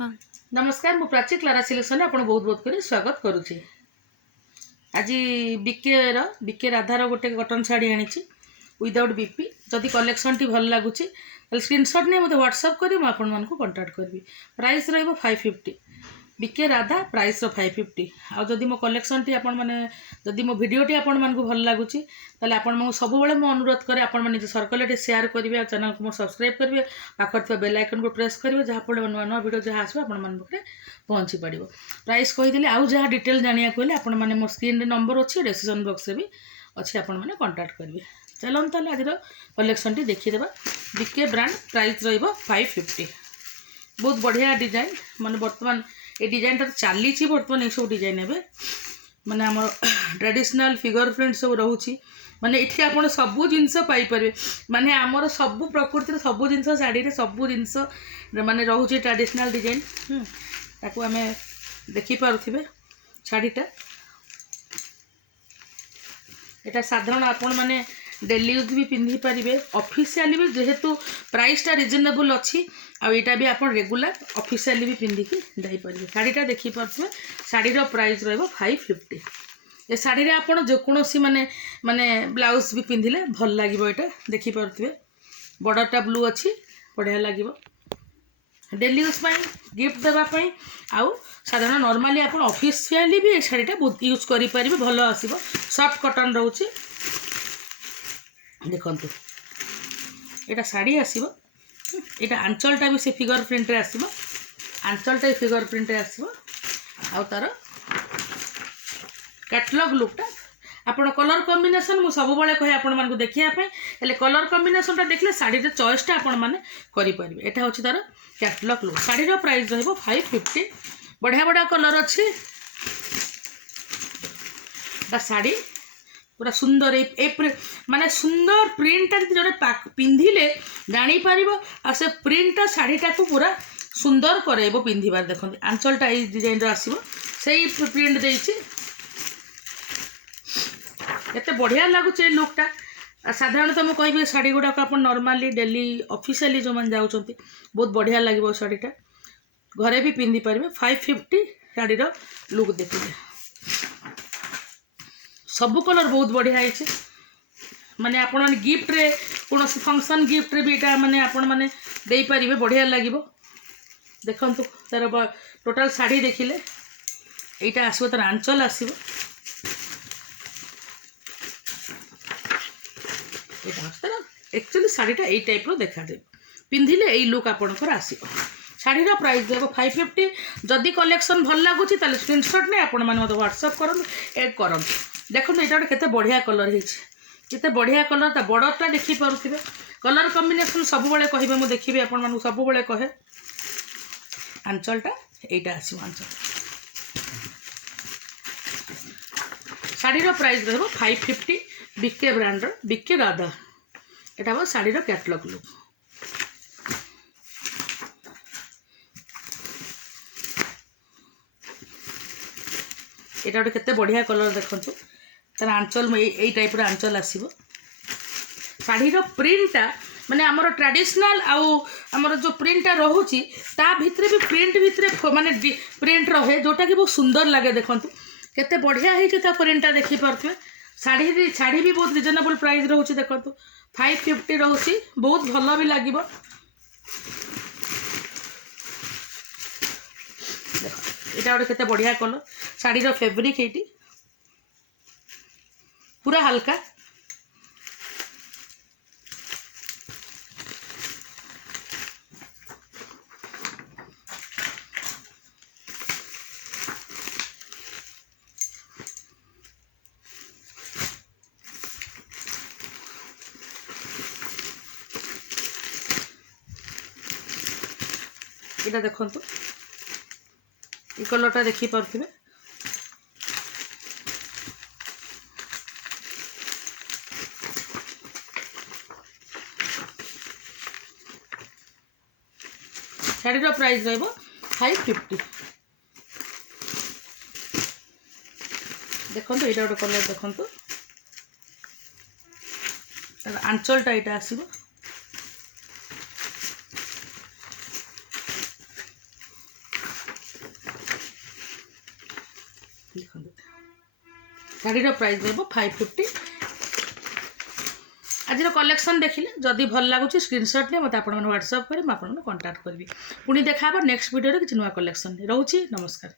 हाँ नमस्कार मु प्राची क्लारा सिलेक्शन आपन बहुत बहुत कर स्वागत करुच्ची। आज बीके राधार गोटे कटन शाढ़ी आनी विदाउट बीपी जदि कलेक्शन टी भल लगुच स्क्रीनशॉट नहीं मतलब व्हाट्सअप करी मुझे कंटाक्ट करी। प्राइस रही 550 बीके राधा प्राइस 550 आउ जदि मो कलेक्शन टी आपण माने जदि मो वीडियो टी आपण मानकु भल लागुची ताले आपण मो सब बेले मो अनुरोध करे आपण माने सर्कल टी शेयर करिवे चैनल को मो सब्सक्राइब करिवे पाखर थ बेल आइकन को प्रेस करिवे जहा पड़े नुआ नुआ वीडियो जहा आसबे आपण मान पाखरे पहुंची पड़िबो। प्राइस कहि देले आउ जहा डिटेल जानिया कहले आपण माने मो स्क्रीन रे नंबर अछि डिस्क्रिप्शन बॉक्स रे भी अछि आपण माने कांटेक्ट करिवे। चलन ताले आज कलेक्शन टी देखि देबा। बीके ब्रांड प्राइस रहइबो 550 बहुत बढ़िया डिजाइन माने वर्तमान ये डिजाइन टा चली बर्तमान ये सब डिजाइन ए माने आम ट्रेडिशनल फिगर प्रिंट सब रोचे माने इठी आपण सबू जिनस पाइपर माने आमर सबू प्रकृति सबू जिनस शाढ़ी रे सबू जिनस माने रोचे ट्रेडिशनल डिजाइन ताकू आम देखिपे शाढ़ीटा यहाँ साधारण आपण माने डेली यूज भी पिंधि पारे ऑफिशियली भी जेहेतु प्राइस टा रिजनेबल अच्छी आईटा भी आप रेगुलर ऑफिशियली भी पिंधिकी जापर। शाढ़ीटा देखिपे शाढ़ी प्राइस रही 550 ये शाढ़ी रे आप जेकोसी माने माने ब्लाउज भी पिंधिले भल लगे यहाँ देखिपे बॉर्डरटा ब्लू अच्छी बढ़िया लगे डेली यूज गिफ्ट देवाई आउ साधारण नॉर्मली आप ऑफिशियली भी ये शाढ़ीटा बहुत यूज करें भल आसो सॉफ्ट कॉटन रोचे देखंतु एटा साड़ी आसीबो एटा आंचलटा भी से फिगर प्रिंट रे आसीबो आंचलटा फिगर प्रिंट रे आसीबो आ तार कैटलॉग लुकटा आपण कलर कॉम्बिनेशन मु सब बेले कहे आपण मानको देखिया पय एले कलर कॉम्बिनेशन टा देखले साड़ी रे चॉइस टा आपण माने करि परिबे। एटा होछि तार कैटलॉग लुक साड़ी रो प्राइस रहइबो 550 बढ़िया बढ़िया कलर अछि दा साड़ी पूरा सुंदर माने सुंदर प्रिंटा जो पिंधिले जानी पार आ से प्रिंटा शाढ़ीटा को पूरा सुंदर करेबो पिंधिबार। देखो आंचलटा ये डिजाइन आसीबो सेही प्रिंट देइछि एते बढ़िया लागुचे लुकटा। साधारणतः मुझे कहबी शाढ़ी गुड़ाक आप नॉर्मली डेली ऑफिशियली जो मैंने जाउछंती बहुत बढ़िया लगे शाढ़ीटा घरे भी पिंधि पारे। 550 शाढ़ीर लुक देखिए सबू कलर बहुत बढ़िया है माने आपण गिफ्ट रे कौन फंक्शन गिफ्ट रे भी एटा माने आपण माने दे पारिबे बढ़िया लागिबो। देखंतु तार टोटल शाढ़ी देखिले एटा आसीबो तार आंचल आसीबो एटा हस्तर एक्चुअली शाढ़ीटा एई टाइप रो देखा दे पिंधिले एई लुक आपणकर आसीबो। शाढ़ीर प्राइस देबो 550 जदि कलेक्शन भल लागुची ताले स्क्रीनशॉट ने आपण माने मते व्हाट्सएप करन ऐड करन। देखो ये केते बढ़िया कलर होते बढ़िया कलर ता बॉर्डरटा देखी पारे कलर कॉम्बिनेशन सब बेले कहे मुझे देखी आपण सब बेले कहे आंचलटा एटा आसो आंचल शाढ़ीर प्राइस रही 550 बीके ब्रांड बीके राधा एटा हम शाढ़ीर कैटलॉग लुक एटा केते बढ़िया कलर देखंतु तार आंचल यही टाइप आंचल आसीबो। शाढ़ीर प्रिंटा माने आमर ट्रेडिशनल आमर जो प्रिंटा रोची ता भितरे भी प्रिंट भितरे माने प्रिंट रहे जोटा कि बहुत सुंदर लगे। देखंतु केते बढ़िया है ता प्रिंटा देखि परथुए शाढ़ी भी बहुत रिजनेबल प्राइस रोची देखंतु 550 रोची बहुत भल भी लागिबो। देखो एटा केते बढ़िया कलर शाढ़ीर फैब्रिक एटी पूरा हल्का एटा देखंतु ये कलरटा देखि पारथिबे शाढ़ीर प्राइस रही 550 देखो ये गोटे कलर देखो आंचलटा यहाँ आसो लिखते शाढ़ीर प्राइस रही 550। आज कलेक्शन देखिले जदि भल लगुच स्क्रीनशॉट ने मत आप व्हाट्सअप करें मुझे कंटाक्ट करी पुणी देखा नेक्स्ट वीडियो किसी नुआ कलेक्शन रोचे। नमस्कार।